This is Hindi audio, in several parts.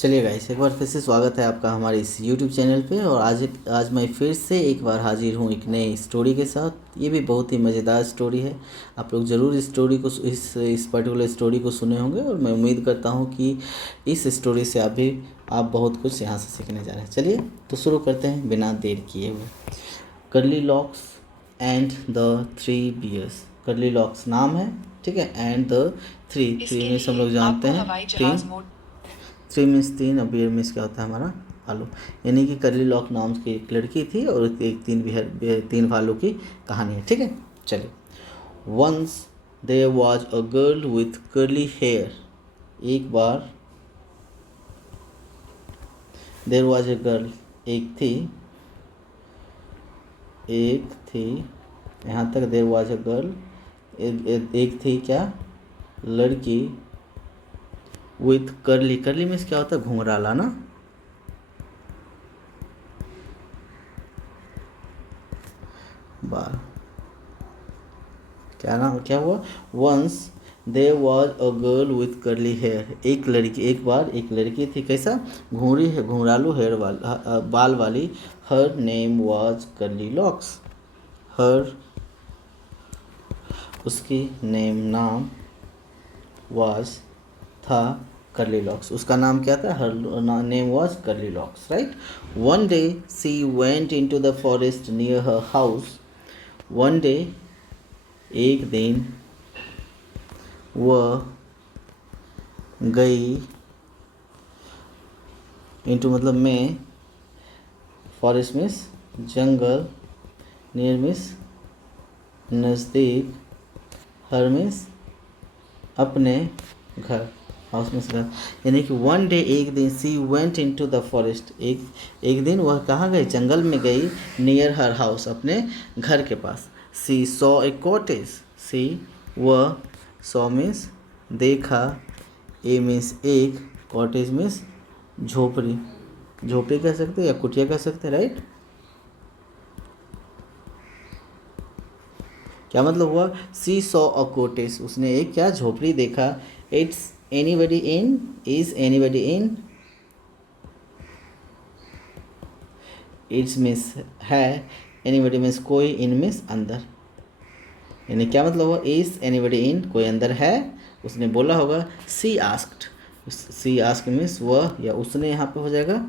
चलिए गाइस, एक बार फिर से स्वागत है आपका हमारे इस YouTube चैनल पे। और आज मैं फिर से एक बार हाजिर हूँ एक नई स्टोरी के साथ। ये भी बहुत ही मज़ेदार स्टोरी है। आप लोग ज़रूर इस स्टोरी को इस पर्टिकुलर स्टोरी को सुने होंगे और मैं उम्मीद करता हूँ कि इस स्टोरी से आप बहुत कुछ यहाँ से सीखने जा रहे हैं। चलिए तो शुरू करते हैं बिना देर किए हुए। Curly locks and the three bears. Curly locks नाम है, ठीक है। एंड द थ्री मीन्स हम लोग जानते हैं तीन। थ्री मीन्स तीन और बियर मीन्स क्या होता है हमारा भालू। यानी कि कर्ली लॉक नाम की एक लड़की थी और एक तीन भालू की कहानी है, ठीक है। चलिए। Once there was a girl with curly hair. एक बार देयर वॉज अ गर्ल, एक थी यहाँ तक देयर वॉज अ गर्ल, एक थी क्या, लड़की। विथ कर्ली मीन्स क्या होता है, घुंघराला ना। बार क्या हुआ। Once there was a girl with curly hair. एक बार एक लड़की थी, कैसा, घुंघरालू हेयर बाल वाली। Her name was curly Locks. Her उसकी नाम वॉज था कर्ली लॉक्स। उसका नाम क्या था, her name was curly locks, right. One day she went into the forest near her house. One day एक दिन वह गई, इंटू मतलब में, फॉरेस्ट मीन्स जंगल, नियर मीन्स नज़दीक, हर मीन्स अपने घर, हाउस मीन्स घर। यानी कि वन डे एक दिन, she went into the forest, एक दिन वह कहाँ गई, जंगल में गई। नियर हर हाउस, अपने घर के पास। सी सॉ ए कॉटेज, सी वह, सॉ मीन्स देखा, ए मीन्स एक, कॉटेज मीन्स झोपड़ी कह सकते हैं या कुटिया कह सकते हैं, राइट। क्या मतलब हुआ, सी सॉ अ कॉटेज, उसने एक क्या, झोपड़ी देखा। It's anybody in, is anybody in, it's means है, एनीबडी मीन्स कोई, इन मीन्स अंदर। यानी क्या मतलब हुआ, इज एनीबडी इन, कोई अंदर है। उसने बोला होगा, सी आस्क मीन्स वह या उसने यहाँ पे हो जाएगा,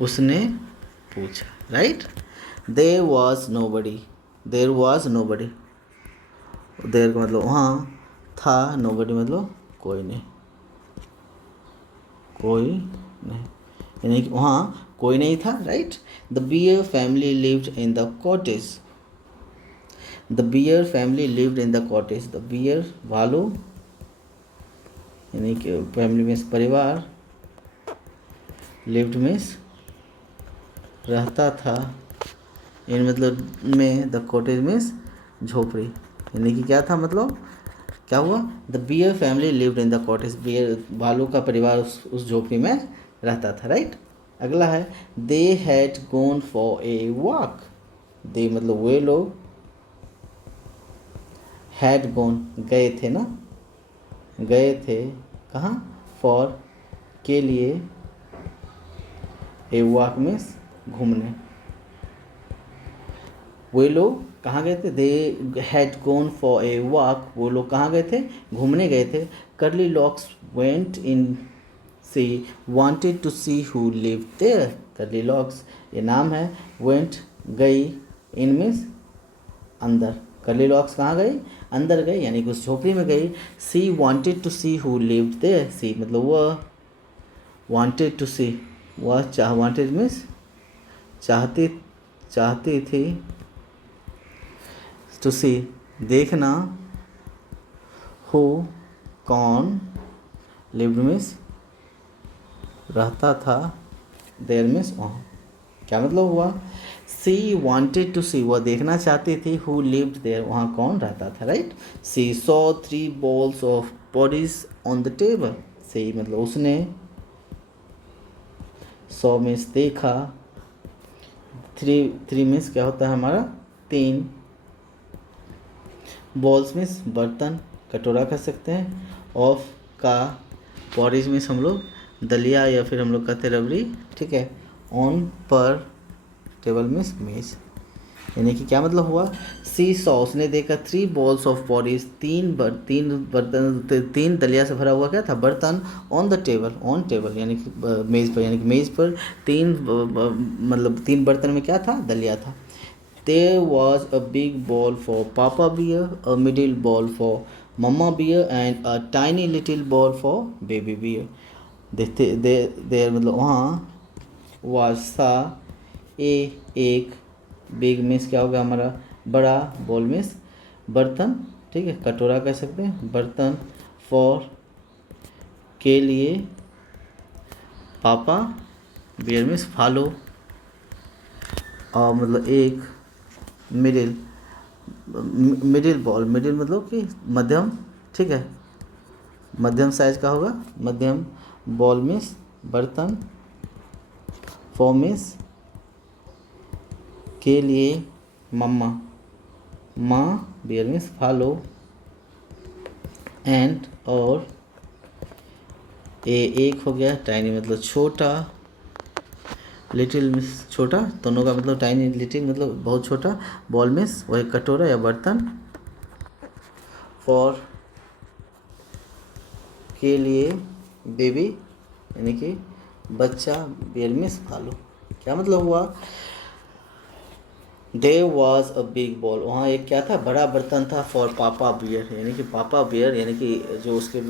उसने पूछा, right. There was nobody, there was nobody, there का मतलब वहाँ था, नोबडी मतलब कोई नहीं, यानी कि वहाँ कोई नहीं था, right. The bear family lived in the cottage. The bear family lived in the cottage. The bear भालू, यानी कि फैमिली मीन्स परिवार, लिव्ड मीन्स रहता था, इन मतलब में, द कॉटेज मीन्स झोपड़ी। यानी कि क्या था, मतलब क्या हुआ, the bear family lived in the cottage, bear भालू का परिवार उस झोपड़ी में रहता था, राइट। अगला है, they had gone for a walk. They मतलब वे लोग, हैड गॉन गए थे ना, गए थे कहाँ, फॉर के लिए, ए वॉक मीन्स घूमने। वे लोग कहाँ गए थे, they had gone for a walk, वो लोग कहाँ गए थे, घूमने गए थे। Curly locks went in, she wanted to see who lived there. Curly locks ये नाम है, वेंट गई, इन मीन्स अंदर। कर्ली लॉक्स कहाँ गई, अंदर गई, यानी कि उस झोपड़ी में गई। She wanted to see who lived there, she मतलब वह, वांटेड टू सी वह वांटेड मीन्स चाहती थी, टू सी देखना, हु कौन, लिव्ड मीन्स रहता था, देयर मीन्स वहाँ। क्या मतलब हुआ, सी वांटेड टू सी वह देखना चाहती थी, हु लिव्ड देयर वहाँ कौन रहता था, right. She saw three bowls of porridge on the table. She मतलब उसने, सॉ मीन्स देखा, थ्री मीन्स क्या होता है हमारा, तीन, बॉल्स मीन्स बर्तन, कटोरा कह सकते हैं, ऑफ का, पॉरेज मीन्स हम लोग दलिया या फिर हम लोग कहते हैं रबड़ी, ठीक है। ऑन पर, टेबल मीन्स मेज, यानी कि क्या मतलब हुआ, सी सॉ उसने देखा 3 बॉल्स ऑफ पॉरेज, तीन बर्तन, 3 दलिया से भरा हुआ क्या था बर्तन, on the table, on table यानी कि मेज़ पर, यानी कि मेज़ पर 3 मतलब 3 बर्तन में क्या था, दलिया था। There was a big bowl for Papa Bear, a middle bowl for Mama Bear and a tiny little bowl for Baby Bear. देखते देर मतलब वहाँ was था एक बिग मीन्स क्या होगा हमारा बड़ा, बोल मीन्स बर्तन, ठीक है, कटोरा कह सकते हैं, बर्तन, फॉर के लिए, पापा, बियर मीन्स फॉलो, और मतलब एक, मिडिल बॉल, मिडिल मतलब कि मध्यम, ठीक है, मध्यम साइज का होगा, मध्यम, बॉल मीन्स बर्तन, फॉर मीन्स के लिए, मम्मा, माँ, बियर मीन्स फॉलो, एंड और एक हो गया, टाइनी मतलब छोटा, लिटिल मीन्स छोटा, दोनों का मतलब टाइनी लिटिल मतलब बहुत छोटा, बॉल मीन्स वही कटोरा या बर्तन, फॉर के लिए, बेबी यानी कि बच्चा, बियर मीन्स फॉलो। क्या मतलब हुआ, there was a big bowl, वहाँ एक क्या था, बड़ा बर्तन था, फॉर पापा बियर यानी कि पापा बियर यानी कि जो उसके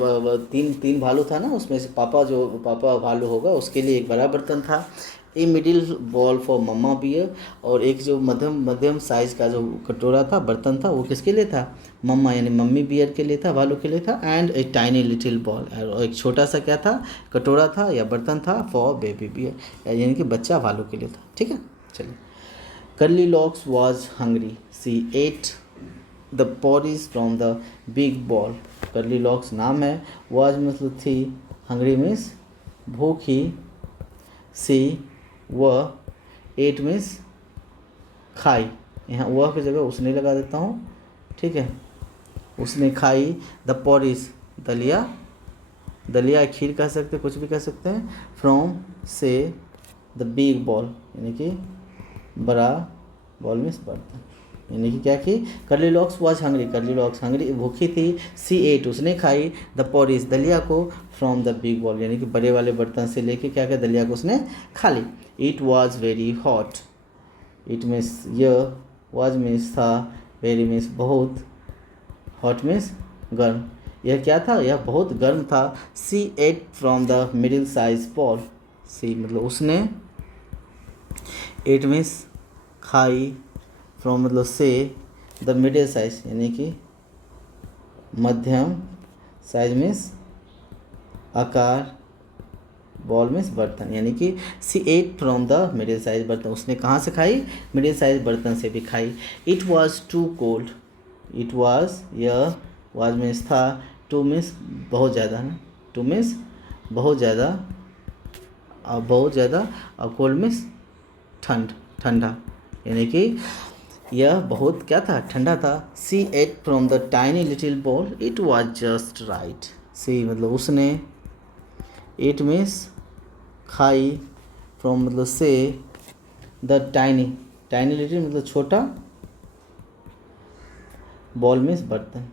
तीन भालू था ना, उसमें से पापा भालू होगा उसके लिए एक बड़ा बर्तन था। A middle bowl for mama bear, और एक जो मध्यम साइज का जो कटोरा था, बर्तन था, वो किसके लिए था, मम्मा यानी मम्मी बियर के लिए था, भालू के लिए था। And a tiny little ball, और एक छोटा सा क्या था, कटोरा था या बर्तन था, फॉर बेबी बियर यानी कि बच्चा भालू के लिए था, ठीक है। चलिए, Goldilocks was hungry. She ate the porridge from the big bowl. Goldilocks नाम है, was मतलब थी, hungry means भूखी, she वह, ate means खाई, यहाँ वह की जगह उसने लगा देता हूँ, ठीक है, उसने खाई, द porridge दलिया, दलिया खीर कह सकते, कुछ भी कह सकते हैं, फ्रॉम से द बिग बॉल यानी कि बड़ा, बॉल मीन्स बर्तन, यानी कि क्या कि कर्लीलॉक्स वॉज हंग्री, कर्लीलॉक्स हंग्री भूखी थी, सी एट उसने खाई, द पॉरिज दलिया को, फ्रॉम द बिग बॉल यानी कि बड़े वाले बर्तन से लेके क्या क्या दलिया को उसने खा ली। It was very hot, it means यह, वॉज मीन्स था, वेरी मीन्स बहुत, हॉट मीन्स गर्म, यह क्या था, यह बहुत गर्म था। She ate from the middle size bowl, she मतलब उसने, एट मीन्स खाई, फ्रॉम मतलब से, द मिडिल साइज यानी कि मध्यम, साइज मीन्स आकार, बॉल मीन्स बर्तन यानी कि she ate from the middle size बर्तन, उसने कहाँ से खाई, मिडिल साइज बर्तन से भी खाई। It was too cold, it was, यह, वॉज मीन्स था, टू मीन्स बहुत ज़्यादा है, टू मीन्स बहुत ज़्यादा, बहुत ज़्यादा, और कोल्ड मीन्स ठंडा यानी कि यह बहुत क्या था, ठंडा था। She ate from the tiny little bowl, it was just right, she मतलब उसने, इट मीन्स खाई, फ्रॉम मतलब से, द टाइनी, टाइनी लिटिल मतलब छोटा, बॉल मीन्स बर्तन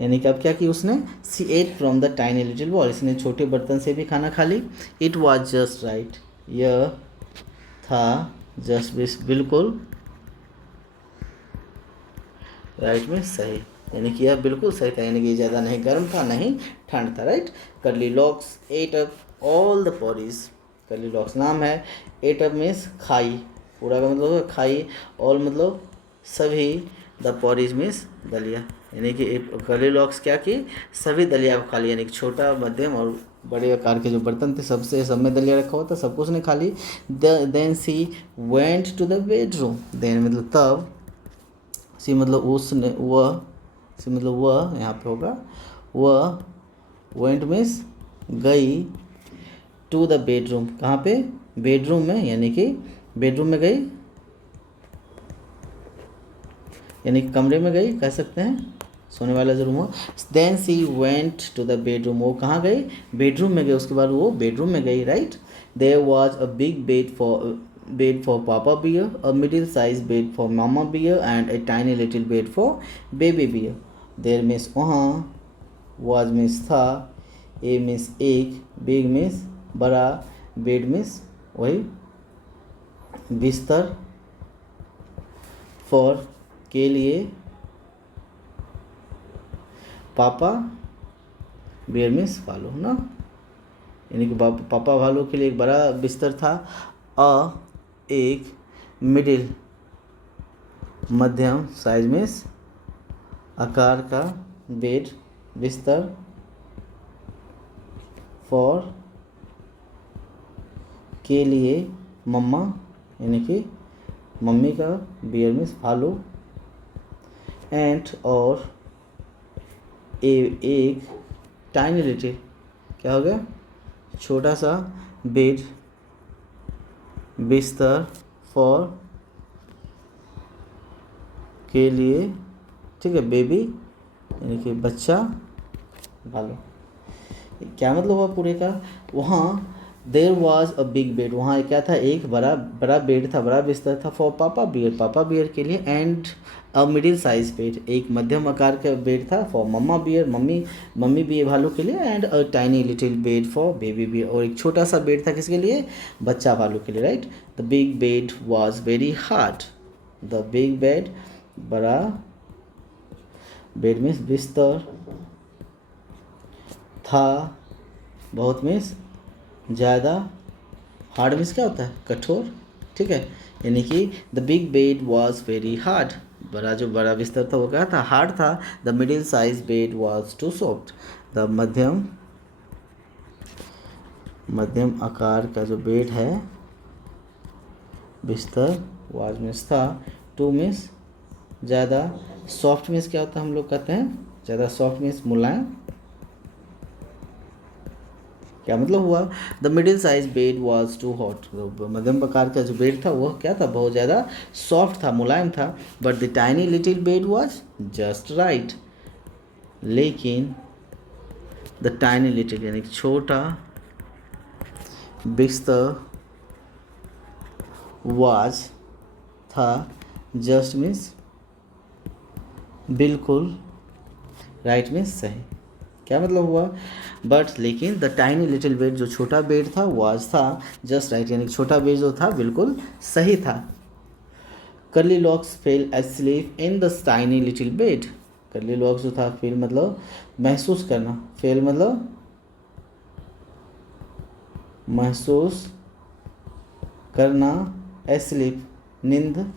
यानी कि अब क्या की उसने, she ate from the tiny little bowl, इसने छोटे बर्तन से भी खाना खा ली। इट वॉज जस्ट राइट, यह था, जस्ट बिल्कुल, राइट में सही, यानी कि यह बिल्कुल सही था, यानी कि ज़्यादा नहीं गर्म था नहीं ठंड था, right. Curly Locks ate up all the porridge, Curly Locks नाम है, एट अप मीन्स खाई, पूरा का मतलब खाई, ऑल मतलब सभी, द पॉरीज मीन्स दलिया, यानी कि कर्लीलॉक्स क्या कि सभी दलिया को खा लिया, यानी कि छोटा, मध्यम और बड़े आकार के जो बर्तन थे सब में दलिया रखा हुआ था, सबको उसने खा ली। Then she went to the bedroom, then मतलब तब, सी मतलब उसने, वह, सी मतलब वह यहाँ पे होगा, वह, वेंट मीन्स गई, टू द बेडरूम कहाँ पे, बेडरूम में, यानी कि बेडरूम में गई, यानी कि कमरे में गई कह सकते हैं, सोने वाला जो रूम हो। Then she went to the bedroom, वो कहाँ गई, बेडरूम में गई, उसके बाद वो बेडरूम में गई, right. There was a big bed for Papa Bear, a middle-sized bed for Mama Bear, and a tiny little bed for Baby Bear. There means वहाँ, was means था, a means एक, big means बड़ा, bed means वही बिस्तर, for के लिए, पापा, बेयर मीन्स भालू ना, यानी कि पापा भालू के लिए एक बड़ा बिस्तर था। एक मिडिल मध्यम, साइज मीन्स आकार का, बेड बिस्तर, फॉर के लिए, मम्मा यानी कि मम्मी का, बियर मीन्स भालू, एंड और एक टाइनी लिटिल, क्या हो गया, छोटा सा बेड बिस्तर, फॉर के लिए, ठीक है, बेबी यानी कि बच्चा भालू। क्या मतलब हुआ पूरे का, वहाँ there was a big bed, वहाँ क्या था, एक बड़ा बेड था, बड़ा बिस्तर था, फॉर पापा बियर के लिए, and a middle size bed, एक मध्यम आकार का बेड था, for mama bear mummy bear भालू के लिए, and a tiny little bed for baby bear, और एक छोटा सा बेड था किसके लिए, बच्चा भालू के लिए, right. The big bed was very hard, the big bed बड़ा बेड मीन्स बिस्तर, था बहुत मीन्स ज़्यादा, हार्ड मीन्स क्या होता है, कठोर, ठीक है, यानी कि the big bed was very hard, बड़ा बिस्तर था वो क्या था, हार्ड था। The middle size bed was too soft, the मध्यम आकार का जो बेड है बिस्तर, वाज मीन्स था, टू मीन्स ज़्यादा, सॉफ्ट मीन्स क्या होता है, हम लोग कहते हैं ज़्यादा, सॉफ्ट मीन्स मुलायम। क्या मतलब हुआ, the middle size bed was too hot, मध्यम प्रकार का जो बेड था वह क्या था, बहुत ज़्यादा सॉफ्ट था, मुलायम था। But the tiny little bed was just right, लेकिन द टाइनी लिटिल यानी छोटा बिस्तर, वाज था, जस्ट मीन्स बिल्कुल, राइट मीन्स सही। क्या मतलब हुआ, बट लेकिन द टाइनी लिटिल बेड जो छोटा बेड था, वाज था, जस्ट राइट यानी छोटा बेड जो था बिल्कुल सही था। Curly locks fail asleep in the tiny little bed, curly locks जो था, फील मतलब महसूस करना, फेल मतलब महसूस करना, एस्लीप नींद,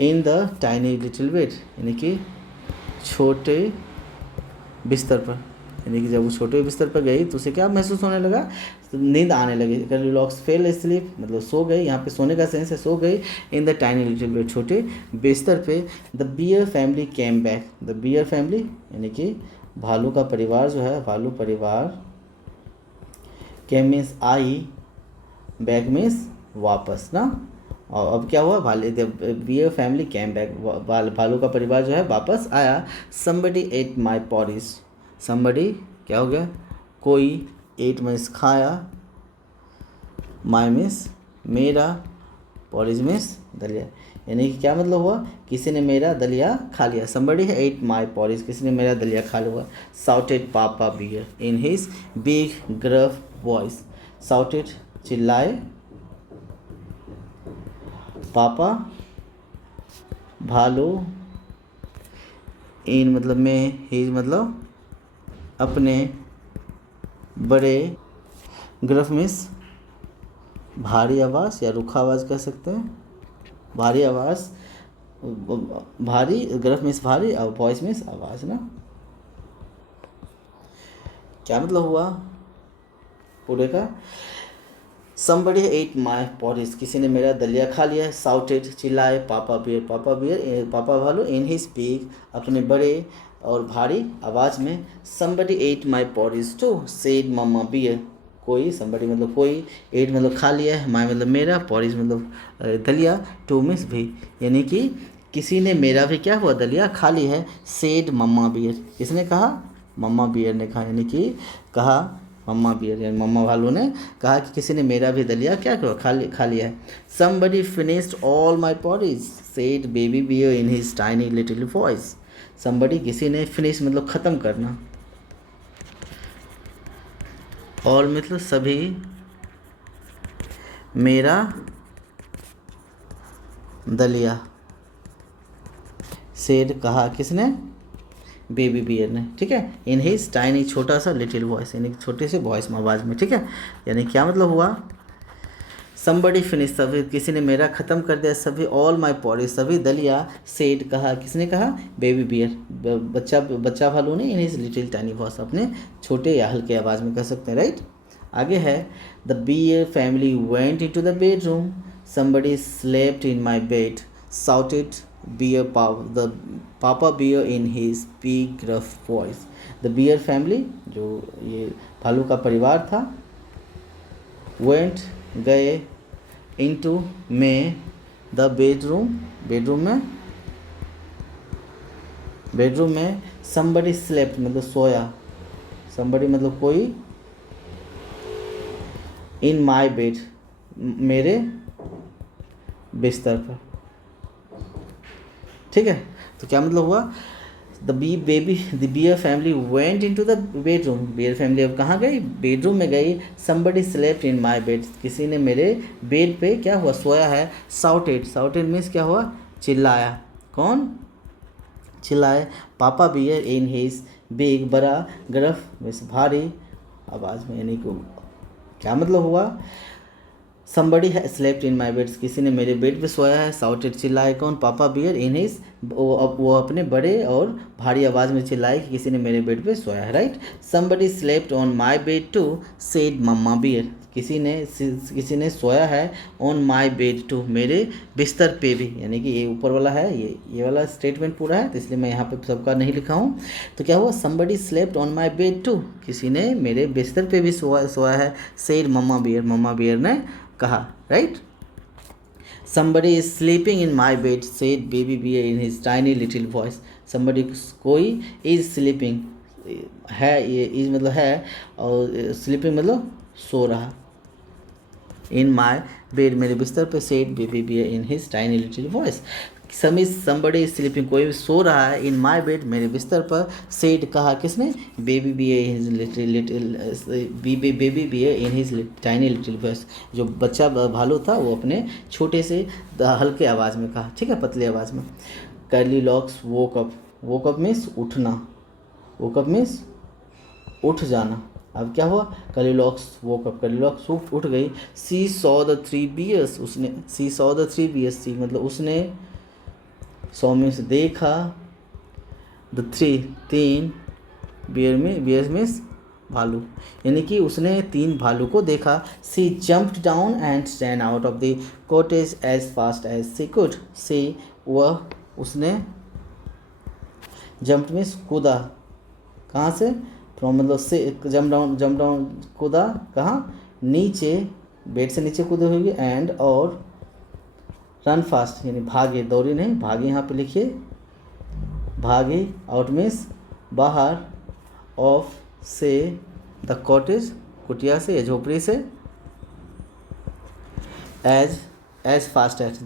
in the tiny little bed यानी कि छोटे बिस्तर पर, यानी कि जब वो छोटे बिस्तर पर गई तो उसे क्या महसूस होने लगा, तो नींद आने लगी। कर्लीलॉक्स फेल एस्लीप मतलब सो गई, यहाँ पे सोने का सेंस है, सो गई, in the tiny little bed छोटे बिस्तर पे। The bear family came back, the bear family यानी कि भालू का परिवार जो है, भालू परिवार, केम मीन्स आई, बैक मीन्स वापस ना, और अब क्या हुआ, बियर फैमिली कैम बैक, भालू का परिवार जो है वापस आया। Somebody ate my porridge, somebody क्या हो गया, कोई, एट मीन्स खाया, माई मीन्स मेरा, पॉरिज मीन्स दलिया, यानी कि क्या मतलब हुआ, किसी ने मेरा दलिया खा लिया। समबडी एट माई पॉरिज, किसी ने मेरा दलिया खा लिया। Shouted papa bear in his big gruff voice, shouted चिल्लाए, पापा भालू, इन मतलब में, हिज मतलब अपने, बड़े, ग्रफ मीन्स भारी आवाज़ या रुखा आवाज़ कह सकते हैं, भारी आवाज़, भारी, ग्रफ मीन्स भारी और वॉइस मीन्स आवाज़ ना। क्या मतलब हुआ पूरे का, समबडी एट माई पॉरिज, किसी ने मेरा दलिया खा लिया। साउटेड चिल्लाए, पापा बियर पापा भालू, इन हिज बिग अपने बड़े और भारी आवाज़ में। Somebody ate my porridge too, said mama bear, कोई, समबडी मतलब कोई, एट मतलब खा लिया है, माई मतलब मेरा, पॉरिज मतलब दलिया, टू मीन्स भी, यानी कि किसी ने मेरा भी क्या हुआ दलिया खा ली है, सेड मम्मा बियर। किसने कहा? मम्मा बियर ने कहा, यानी कि कहा मम्मा बियर, यानी मम्मा भालू ने कहा कि किसी ने मेरा भी दलिया क्या हुआ खा लिया है। Somebody finished all my porridge, said baby bear in his tiny little voice. Somebody किसी ने, फिनिश मतलब ख़त्म करना, और मतलब सभी, मेरा दलिया, सेड कहा किसने? बेबी बियर ने, ठीक है। इन हिज टाइनी, छोटा सा, लिटिल वॉइस यानी छोटे से वॉइस में, आवाज़ में, ठीक है। यानी क्या मतलब हुआ? समबडी फिनिश, सभी, किसी ने मेरा ख़त्म कर दिया, सभी, ऑल माई पॉरी, सभी दलिया, सेड कहा, किसने कहा? बेबी बियर, बच्चा भालू ने, in his little tiny voice, अपने छोटे या हल्के आवाज़ में कह सकते हैं, राइट। आगे है, the bear family went into the bedroom, somebody slept in my bed, shouted bear the papa bear in his big rough voice। the bear family, जो ये भालू का परिवार था, went, गए, into, में, the bedroom में somebody slept मतलब सोया, somebody मतलब कोई, in my bed मेरे बिस्तर पर, ठीक है। तो क्या मतलब हुआ? The bear family went into the bedroom, beer family अब कहाँ गई? बेडरूम में गई। Somebody slept in my bed, किसी ने मेरे बेड पे क्या हुआ? सोया है। साउटेड मीन्स क्या हुआ? चिल्लाया। कौन चिल्लाए? पापा बियर इन हिज बिग, बड़ा, ग्रफ मीन्स भारी आवाज़ में, यानी कि क्या मतलब हुआ? समबडी है स्लेप्ट इन माई बेड, किसी ने मेरे बेड पे सोया है। साउटेड, चिल्लाए। कौन? पापा बियर इन हिज, वो अपने बड़े और भारी आवाज़ में चिल्लाए कि किसी ने मेरे बेड पे सोया है, right. Somebody slept on my bed too, said mama bear, किसी ने सोया है ऑन माई बेड टू, मेरे बिस्तर पे भी, यानी कि ये ऊपर वाला है, ये वाला स्टेटमेंट पूरा है, तो इसलिए मैं यहाँ पे सबका नहीं लिखा हूँ। तो क्या हुआ? Somebody slept on my bed too, किसी ने मेरे बिस्तर पे भी सोया है। सेड मम्मा बियर ने कहा, right. somebody is sleeping in my bed, said baby bear in his tiny little voice। somebody, कोई, is sleeping है, ये is मतलब है, और sleeping मतलब सो रहा, in my bed मेरे बिस्तर पे, said baby bear in his tiny little voice। somebody is sleeping, कोई सो रहा है, in my bed मेरे बिस्तर पर, said कहा किसने? baby bear in his baby bear in his tiny little voice, जो बच्चा भालू था वो अपने छोटे से हल्के आवाज़ में कहा, ठीक है, पतली आवाज़ में। curly locks woke up means उठना, woke up मीन्स उठ जाना। अब क्या हुआ? curly locks woke up, curly locks उठ गई। she saw the three bears, she saw the three bears, मतलब उसने, सौ में से देखा, द थ्री, तीन, बियर मीन्स भालू, यानी कि उसने 3 भालू को देखा। She jumped down and ran out of the cottage as fast as she could, she, वह, उसने, जम्प्ड मीन्स कूदा, कहाँ से? फ्रॉम मतलब से, जम्प डाउन कूदा, कहाँ? नीचे, बेड से नीचे कूदे हुए, एंड, और, रन फास्ट यानी भागे, दौड़ी नहीं, भागे, यहाँ पे लिखिए, भागे, आउट मीन्स बाहर, ऑफ से, द कॉटेज कुटिया से या झोपड़ी से, एज फास्ट एज,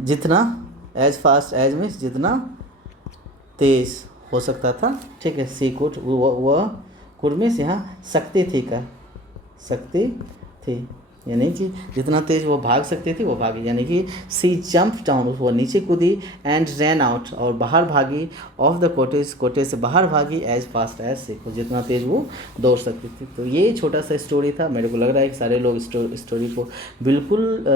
जितना, एज फास्ट एज मीन्स जितना तेज हो सकता था, ठीक है। सी कुट, वह, कुट मीन्स यहाँ शक्ति थी का, शक्ति थी, यानी कि जितना तेज वो भाग सकती थी वो भागी, यानी कि सी जंप डाउन, वो नीचे कूदी, एंड रैन आउट, और बाहर भागी, ऑफ द कोटेज से बाहर भागी, as fast as she could, जितना तेज वो दौड़ सकती थी। तो ये छोटा सा स्टोरी था। मेरे को लग रहा है कि सारे लोग स्टोरी को बिल्कुल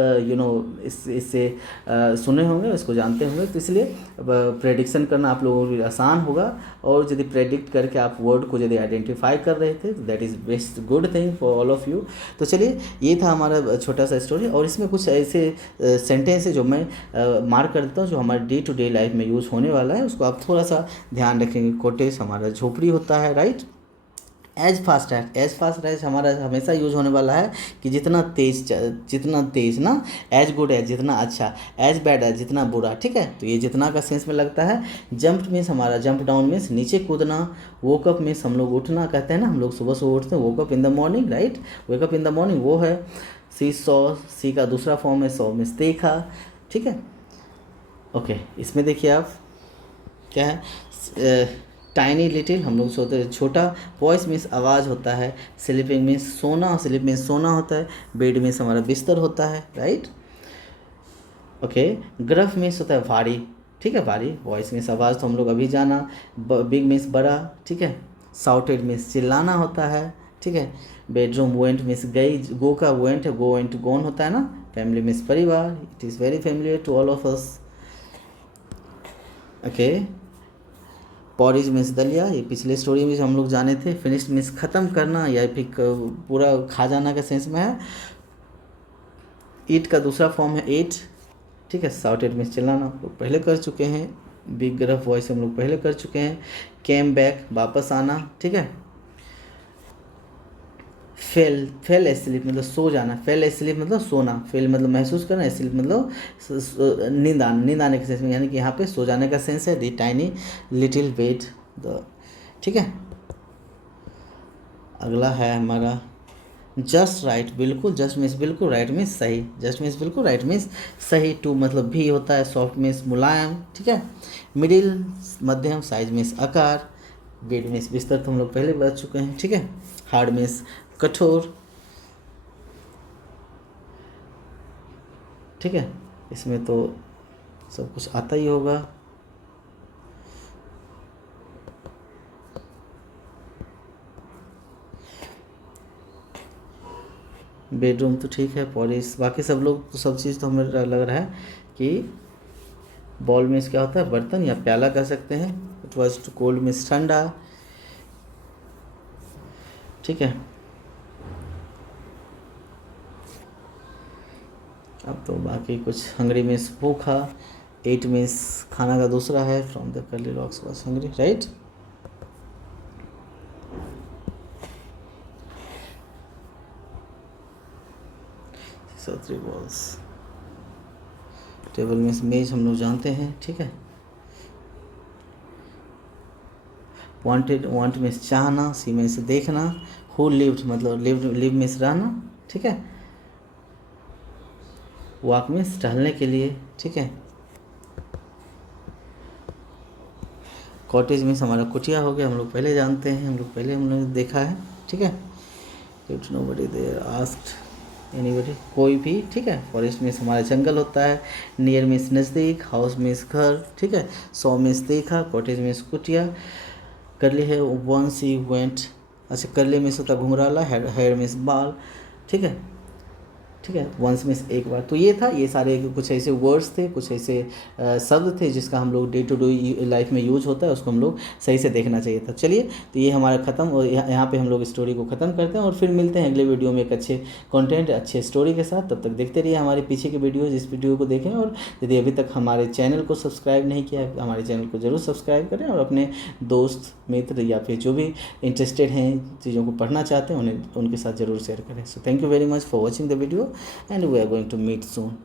इससे सुने होंगे, इसको जानते होंगे, तो इसलिए प्रेडिक्शन करना आप लोगों को भी आसान होगा, और यदि प्रेडिक्ट करके आप वर्ड को यदि आइडेंटिफाई कर रहे थे तो that is best good thing for all of you. तो चलिए, ये था हमारा छोटा सा स्टोरी, और इसमें कुछ ऐसे सेंटेंस है जो मैं मार्क कर देता हूँ, जो हमारे डे टू डे लाइफ में यूज़ होने वाला है, उसको आप थोड़ा सा ध्यान रखेंगे। कोटेज हमारा झोपड़ी होता है, राइट। एज फास्ट एज हमारा हमेशा यूज होने वाला है कि जितना तेज ना, एज गुड एज जितना अच्छा, एज बैड एज जितना बुरा, ठीक है। तो ये जितना का सेंस में लगता है। जंप मीन्स हमारा जंप डाउन मीन्स नीचे कूदना। वोक अप मीन्स हम लोग उठना, कहते हैं ना हम लोग सुबह सुबह उठते हैं, woke up in the morning, right, wake up in the morning, वो है। सी सॉ, सी का दूसरा फॉर्म है सॉ मीन्स देखा, ठीक है। ओके, इसमें देखिए आप क्या है, टाइनी लिटिल हम लोग सोते हैं छोटा, वॉइस मीन्स आवाज़ होता है, स्लीपिंग मीन्स सोना, स्लीप मीन्स सोना होता है, बेड मीन्स हमारा बिस्तर होता है, राइट। ओके, ग्रफ मीन्स होता है भारी, ठीक है, भारी। वॉइस मीन्स आवाज़, तो हम लोग अभी जाना। बिग मीन्स बड़ा, ठीक है। साउटेड मीन्स चिल्लाना होता है, ठीक है। बेडरूम, वेंट मीन्स गई, गो का वेंट है, गो एंड गोन होता है ना। फैमिली मीन्स परिवार, it is very familiar to all of us. Okay, porridge means दलिया, ये पिछले स्टोरी में हम लोग जाने थे। फिनिश मीन्स ख़त्म करना या फिर पूरा खा जाना का सेंस में है। ईट का दूसरा फॉर्म है एट, ठीक है। साउटेड मीन्स चिल्लाना, हम लोग पहले कर चुके हैं। बिग ग्रफ वॉइस हम लोग पहले कर चुके हैं। केम बैक वापस आना, ठीक है। फेल एस्लीप मतलब सो जाना, फेल एस्लीप मतलब सोना, फेल मतलब महसूस करना, एस्लीप मतलब नींद आने के सेंस में, यानी कि यहाँ पे सो जाने का सेंस है। दी टाइनी लिटिल बेड द, ठीक है। अगला है हमारा जस्ट राइट, बिल्कुल, जस्ट मीन्स बिल्कुल, राइट मीन्स सही, जस्ट मीन्स बिल्कुल, राइट मीन्स सही। टू मतलब भी होता है, सॉफ्ट मीन्स मुलायम, ठीक है। मिडिल मध्यम, साइज मीन्स आकार, बेड मीन्स बिस्तर, तो हम लोग पहले बता चुके हैं, ठीक है। हार्ड मीन्स कठोर, ठीक है। इसमें तो सब कुछ आता ही होगा। बेडरूम तो ठीक है, पॉलिश, बाकी सब लोग तो सब चीज़ तो हमें लग रहा है कि बॉल मीन्स क्या होता है, बर्तन या प्याला कह सकते हैं। It was too cold means ठंडा, ठीक है। अब तो बाकी कुछ, हंगरी मीन्स भूखा, एट मीन्स खाना का दूसरा है, from the curly rocks was hungry, right. So 3 bowls. Table means मेज, हम लोग जानते हैं, ठीक है। वांट मीन्स चाहना, सी मीन्स देखना, हु लिव्ड मतलब लिव मीन्स रहना, ठीक है। वॉक मीन्स टहलने के लिए, ठीक है। कॉटेज मीन्स हमारा कुटिया हो गया, हम लोग पहले जानते हैं, हम लोग देखा है, ठीक है। If nobody there asked anybody, कोई भी, ठीक है। फॉरेस्ट मीन्स हमारा जंगल होता है। नियर मीन्स नज़दीक, हाउस मीन्स घर, ठीक है। सॉ मीन्स देखा, कॉटेज मीन्स कुटिया। करली है वंस ही वेंट, अच्छा करली मीन्स होता है घुंघराला, हेयर मीन्स बाल, ठीक है, ठीक है। वंस मीन्स एक बार। तो ये था, ये सारे कुछ ऐसे वर्ड्स थे, कुछ ऐसे शब्द थे जिसका हम लोग डे टू डे लाइफ में यूज होता है, उसको हम लोग सही से देखना चाहिए था। चलिए, तो ये हमारा ख़त्म, और यहाँ पे हम लोग स्टोरी को ख़त्म करते हैं और फिर मिलते हैं अगले वीडियो में एक अच्छे कंटेंट, अच्छे स्टोरी के साथ। तब तक देखते रहिए हमारे पीछे की वीडियोज़, इस वीडियो को देखें, और यदि अभी तक हमारे चैनल को सब्सक्राइब नहीं किया है, हमारे चैनल को ज़रूर सब्सक्राइब करें, और अपने दोस्त मित्र या फिर जो भी इंटरेस्टेड हैं, चीज़ों को पढ़ना चाहते हैं, उनके साथ ज़रूर शेयर करें। So thank you very much for watching the video, and we are going to meet soon.